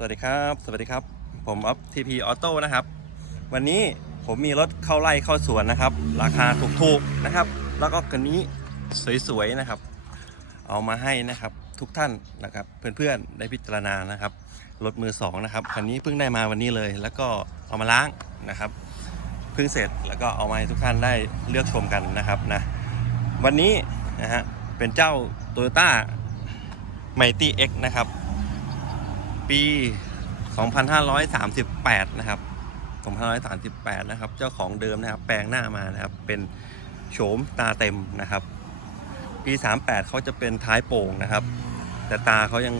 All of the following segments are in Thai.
สวัสดีครับ สวัสดีครับ ผมออฟทีพีออโต้นะครับ วันนี้ผมมีรถเข้าไร่เข้าสวนนะครับ ราคาถูกๆนะครับ แล้วก็คันนี้สวยๆนะครับ เอามาให้นะครับทุกท่านนะครับ เพื่อนๆได้พิจารณานะครับ รถมือสองนะครับคันนี้เพิ่งได้มาวันนี้เลย แล้วก็เอามาล้างนะครับเพิ่งเสร็จแล้วก็เอามาให้ทุกท่านได้เลือกชมกันนะครับนะวันนี้นะฮะเป็นเจ้า Toyota m i g h t y X นะครับ ปี 2538 นะครับ 2538 นะครับ เจ้าของเดิมนะครับ แปลงหน้ามานะครับ เป็นโฉมตาเต็มนะครับ ปี 38 เขาจะเป็นท้ายโป่งนะครับ แต่ตาเขายัง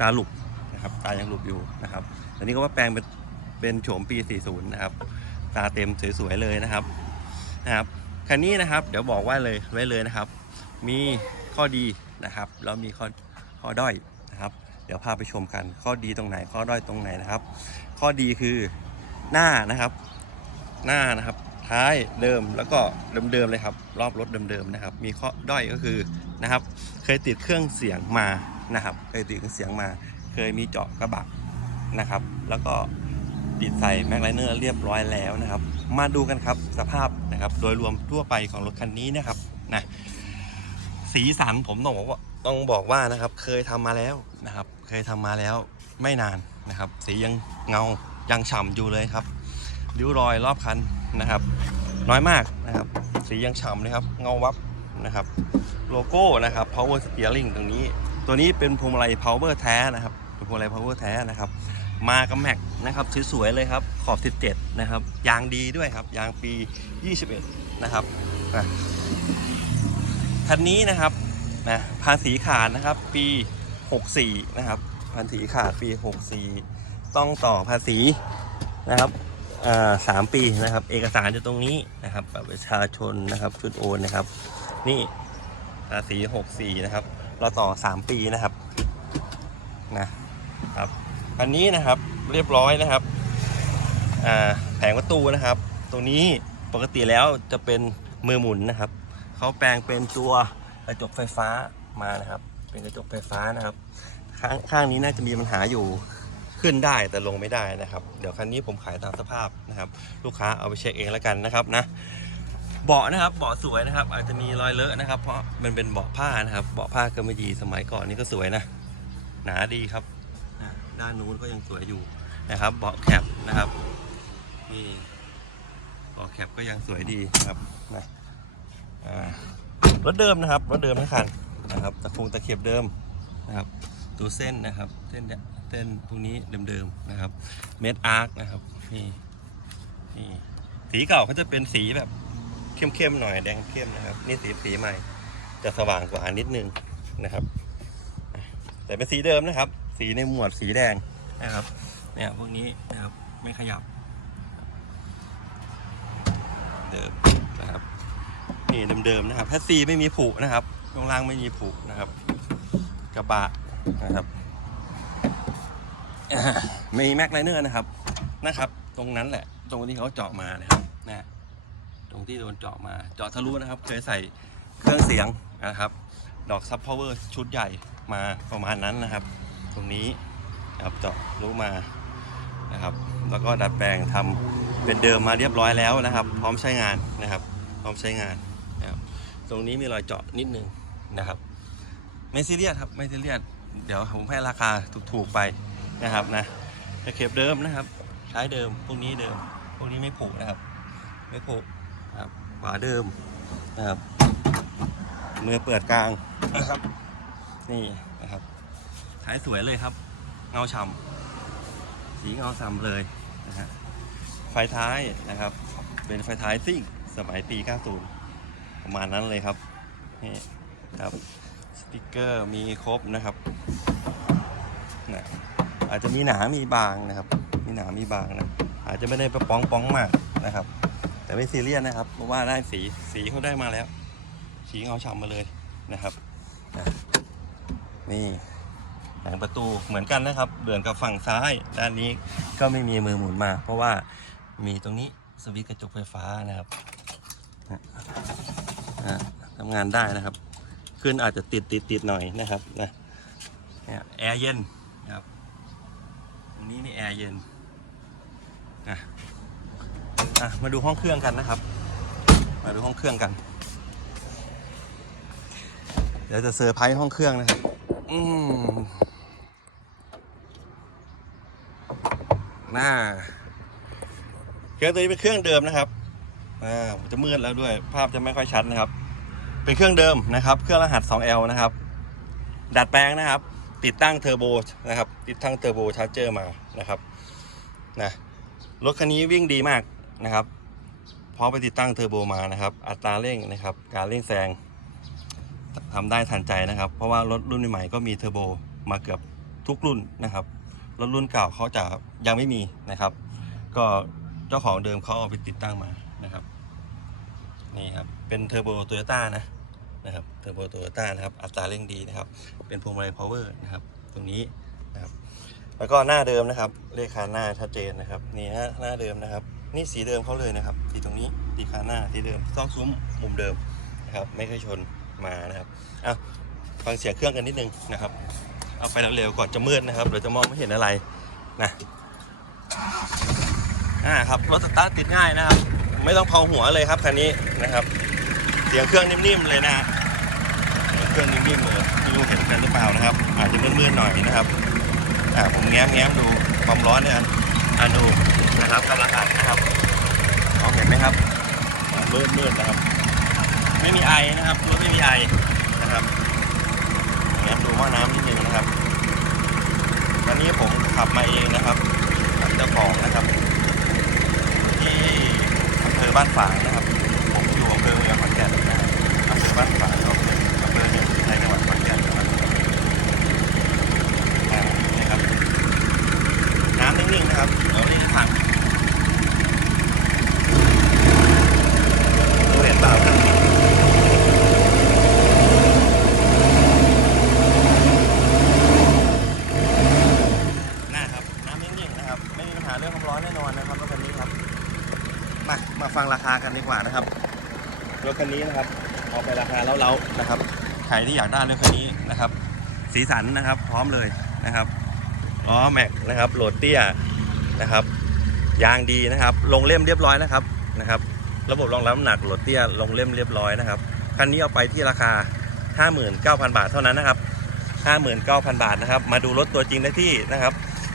ตาหลุบนะครับ ตายังหลุบอยู่นะครับอันนี้ก็ว่าแปลงเป็นเป็นโฉมปี 40 นะครับ ตาเต็มสวยๆเลยนะครับ นะครับคันนี้นะครับ เดี๋ยวบอกว่าเลยไว้เลยนะครับ มีข้อดีนะครับ แล้วมีข้อข้อด้อย เดี๋ยวพาไปชมกัน ข้อดีตรงไหนข้อด้อยตรงไหนนะครับ ข้อดีคือหน้านะครับ หน้านะครับ ท้ายเดิมแล้วก็เดิมๆเลยครับ รอบรถเดิมๆนะครับ มีข้อด้อยก็คือนะครับ เคยติดเครื่องเสียงมานะครับ เคยติดเครื่องเสียงมา เคยมีเจาะกระบะนะครับ แล้วก็ติดใส่แม็กไลเนอร์เรียบร้อยแล้วนะครับ มาดูกันครับสภาพนะครับ โดยรวมทั่วไปของรถคันนี้นะครับนะสีสันผมต้องบอกว่า ต้องบอกว่านะครับเคยทำมาแล้วนะครับ เคยทำมาแล้วไม่นานนะครับ สียังเงายังฉ่ำอยู่เลยครับริ้วรอยรอบคันนะครับ น้อยมากนะครับ สียังฉ่ำเลยครับ เงาวับนะครับ โลโก้นะครับ power steering ตรงนี้ ตัวนี้เป็นพวงมาลัย power แท้นะครับเป็นพวงมาลัย power แท้นะครับ มากับแม็กนะครับสวยๆเลยครับขอบ 17 นะครับ ยางดีด้วยครับ ยางปี 21 นะครับคันนี้นะครับ นะภาษีขาดนะครับ ปี 64 นะครับ ภาษีขาดปี 64 ต้องต่อภาษีนะครับสามปีนะครับ เอกสารอยู่ตรงนี้นะครับบัตรประชาชนนะครับชุดโอนนะครับ นี่ภาษี64 นะครับ เราต่อ 3 ปีนะครับนะครับ อันนี้นะครับเรียบร้อยนะครับแผงประตูนะครับ ตรงนี้ปกติแล้วจะเป็นมือหมุนนะครับเขาแปลงเป็นตัว กระจกไฟฟ้ามานะครับ เป็นกระจกไฟฟ้านะครับ ข้างข้างนี้น่าจะมีปัญหาอยู่ขึ้นได้แต่ลงไม่ได้นะครับ เดี๋ยวคันนี้ผมขายตามสภาพนะครับ ลูกค้าเอาไปเช็คเองแล้วกันนะครับนะเบาะนะครับเบาะสวยนะครับ อาจจะมีรอยเลอะนะครับ เพราะมันเป็นเบาะผ้านะครับเบาะผ้าก็ไม่ดีสมัยก่อนนี่ก็สวยนะ หนาดีครับด้านนู้นก็ยังสวยอยู่นะครับ เบาะแคปนะครับนี่เบาะแคปก็ยังสวยดีนะครับนะอ่า รถเดิมนะครับรถเดิมทั้งคันนะครับตะคงตะเข็บเดิมนะครับตัวเส้นนะครับเส้นเนี่ยเส้นพวกนี้เดิมๆนะครับเม็ดอาร์คนะครับนี่นี่สีเก่าเขาจะเป็นสีแบบเข้มๆหน่อยแดงเข้มนะครับนี่สีสีใหม่ จะสว่างกว่านิดนึงนะครับ แต่เป็นสีเดิมนะครับ สีในหมวดสีแดงนะครับเนี่ยพวกนี้นะครับไม่ขยับ เดิมนะครับ นี่ เดิมนะครับแพสซีไม่มีผุนะครับตรงล่างไม่มีผุนะครับ กระบะนะครับอ่มีแม็กไลเนอร์นะครับนะครับ ตรงนั้นแหละ ตรงที่เขาเจาะมานะครับนะตรงที่โดนเจาะมาเจาะทะลุนะครับ เคยใส่เครื่องเสียงนะครับ ดอกซับพาวเวอร์ชุดใหญ่มาประมาณนั้นนะครับ ตรงนี้นะครับเจาะรู้มานะครับ แล้วก็ดัดแปลงทำเป็นเดิมมาเรียบร้อยแล้วนะครับ พร้อมใช้งานนะครับ พร้อมใช้งาน ตรงนี้มีรอยเจาะนิดนึงนะครับไม่ซีเรียสครับไม่ซีเรียสเดี๋ยวผมให้ราคาถูกๆไปนะครับนะตะเข็บเดิมนะครับ ใช้เดิมพวกนี้เดิม พวกนี้ไม่ผูกนะครับ ไม่ผูกครับฝาเดิมนะครับมือเปิดกลางนะครับ นี่นะครับท้ายสวยเลยครับ เงาฉ่ำสีเงาฉ่ำเลยนะฮะไฟท้ายนะครับ เป็นไฟท้ายซิ่งสมัยปี 90 ประมาณนั้นเลยครับนี่ครับสติกเกอร์มีครบนะครับนะอาจจะมีหนา มีบางนะครับ มีหนา มีบางนะ อาจจะไม่ได้ประป้องป้องมากนะครับ แต่ไม่ซีเรียสนะครับ เพราะว่าได้สีสีเขาได้มาแล้ว สีเงาฉ่ำมาเลยนะครับนะนี่แผงประตูเหมือนกันนะครับเดือนกับฝั่งซ้ายด้านนี้ก็ไม่มีมือหมุนมา เพราะว่ามีตรงนี้สวิตช์กระจกไฟฟ้านะครับ นะทำงานได้นะครับ ขึ้นอาจจะติดติดติดหน่อยนะครับนะเนี่ยแอร์เย็นนะครับอืมีแอร์เย็นนะอะมาดูห้องเครื่องกันนะครับ มาดูห้องเครื่องกัน เดี๋ยวจะเซอร์ไพรส์ห้องเครื่องนะครับ อืมน่าเครื่องตัวนี้เป็นเครื่องเดิมนะครับ อ่าจะมืดแล้วด้วย ภาพจะไม่ค่อยชัดนะครับ เป็นเครื่องเดิมนะครับ เครื่องรหัส 2L นะครับ ดัดแปลงนะครับ ติดตั้งเทอร์โบนะครับ ติดตั้งเทอร์โบชาร์เจอร์มานะครับนะรถคันนี้วิ่งดีมากนะครับเพราะไปติดตั้งเทอร์โบมานะครับ อัตราเร่งนะครับ การเร่งแซงทำได้ทันใจนะครับ เพราะว่ารถรุ่นใหม่ก็มีเทอร์โบมาเกือบทุกรุ่นนะครับ รถรุ่นเก่าเขาจะยังไม่มีนะครับ ก็เจ้าของเดิมเขาเอาไปติดตั้งมา นะครับ นี่ครับ เป็นเทอร์โบโตโยต้านะนะครับเทอร์โบโตโยต้านะครับ อัตราเร่งดีนะครับ เป็นพวงมาลัยพาวเวอร์นะครับ ตรงนี้นะครับ แล้วก็หน้าเดิมนะครับ เลขคาหน้าชัดเจนนะครับ นี่ฮะหน้าเดิมนะครับ นี่สีเดิมเขาเลยนะครับ สีตรงนี้สีคาหน้าสีเดิมซอกซุ้มมุมเดิมนะครับ ไม่เคยชนมานะครับอะฟังเสียงเครื่องกันนิดนึงนะครับ เอาไปเร็วๆก่อนจะมืดนะครับเดี๋ยวจะมองไม่เห็นอะไรนะอ่าครับรถสตาร์ทติดง่ายนะครับ ไม่ต้องเผาหัวเลยครับคันนี้นะครับ เสียงเครื่องนิ่มๆเลยนะเครื่องนิ่มๆเลยไม่รู้เห็นกันหรือเปล่านะครับ อาจจะมืดๆหน่อยนะครับอ่าผมแง้มแง้มๆดูความร้อนเนี่ยอ่าดูนะครับกำลังอัดนะครับมองเห็นไหมครับอ่ามืดๆนะครับ ไม่มีไอนะครับรถไม่มีไอนะครับแง้มดูหม้อน้ำนิดนึงนะครับวันนี้ผมขับมาเองนะครับกับเจ้าของนะครับที่ เภอบ้านฝางนะครับ ผมอยู่อำเภอเมืองขอนแก่นนะครับอำเภอบ้านฝางอำเภออำเภอหนึ่งในจังหวัดขอนแก่นนะครับอ่านี่ครับ น้ำนิ่งๆนะครับเดี๋ยวนี่ถังดูเห็นเปล่าครับน่าครับ น้ำนิ่งๆนะครับ ไม่มีปัญหาเรื่องความร้อนแน่นอนนะครับรถคันนี้ครับ มา มาฟังราคา กันดีกว่านะครับรถคันนี้นะครับเอาไปราคาเล้าๆนะครับใครที่อยากได้รถคันนี้นะครับ สีสันนะครับพร้อมเลยนะครับล้อแม็กนะครับโหลดเตี้ยนะครับ ยางดีนะครับ ลงเล่มเรียบร้อยนะครับนะครับ ระบบรองรับน้ำหนักโหลดเตี้ยลงเล่มเรียบร้อยนะครับคันนี้เอาไปที่ราคา 59,000 บาทเท่านั้นนะครับ 59,000 บาทนะครับ มาดูรถตัวจริงได้ที่นะครับ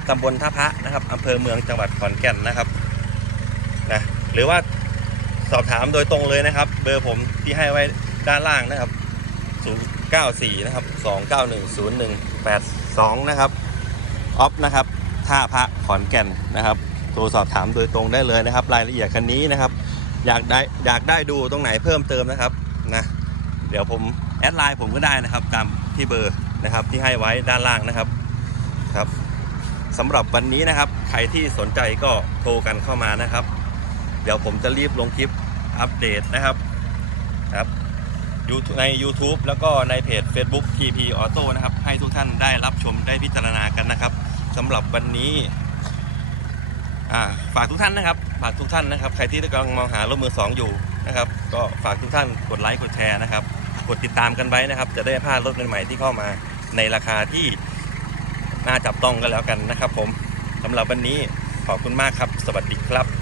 ตำบลท่าพระนะครับอำเภอเมืองจังหวัดขอนแก่นนะครับนะหรือว่า สอบถามโดยตรงเลยนะครับ เบอร์ผมที่ให้ไว้ด้านล่างนะครับ 094 นะครับ 2910182 นะครับออฟนะครับท่าพระขอนแก่นนะครับโทรสอบถามโดยตรงได้เลยนะครับ รายละเอียดคันนี้นะครับ อยากได้อยากได้ดูตรงไหนเพิ่มเติมนะครับนะเดี๋ยวผมแอดไลน์ผมก็ได้นะครับ ตามที่เบอร์นะครับที่ให้ไว้ด้านล่างนะครับครับสำหรับวันนี้นะครับ ใครที่สนใจก็โทรกันเข้ามานะครับ เดี๋ยวผมจะรีบลงคลิปอัปเดตนะครับครับใน YouTube แล้วก็ในเพจ Facebook TP Auto นะครับ ให้ทุกท่านได้รับชมได้พิจารณากันนะครับสำหรับวันนี้ฝากทุกท่านนะครับฝากทุกท่านนะครับ ใครที่กำลังมองหารถมือสองอยู่นะครับ ก็ฝากทุกท่านกดไลค์กดแชร์นะครับ กดติดตามกันไว้นะครับ จะได้พลาดรถใหม่ๆที่เข้ามาในราคาที่น่าจับต้องกันแล้วกันนะครับ ผมสำหรับวันนี้ขอบคุณมากครับ สวัสดีครับ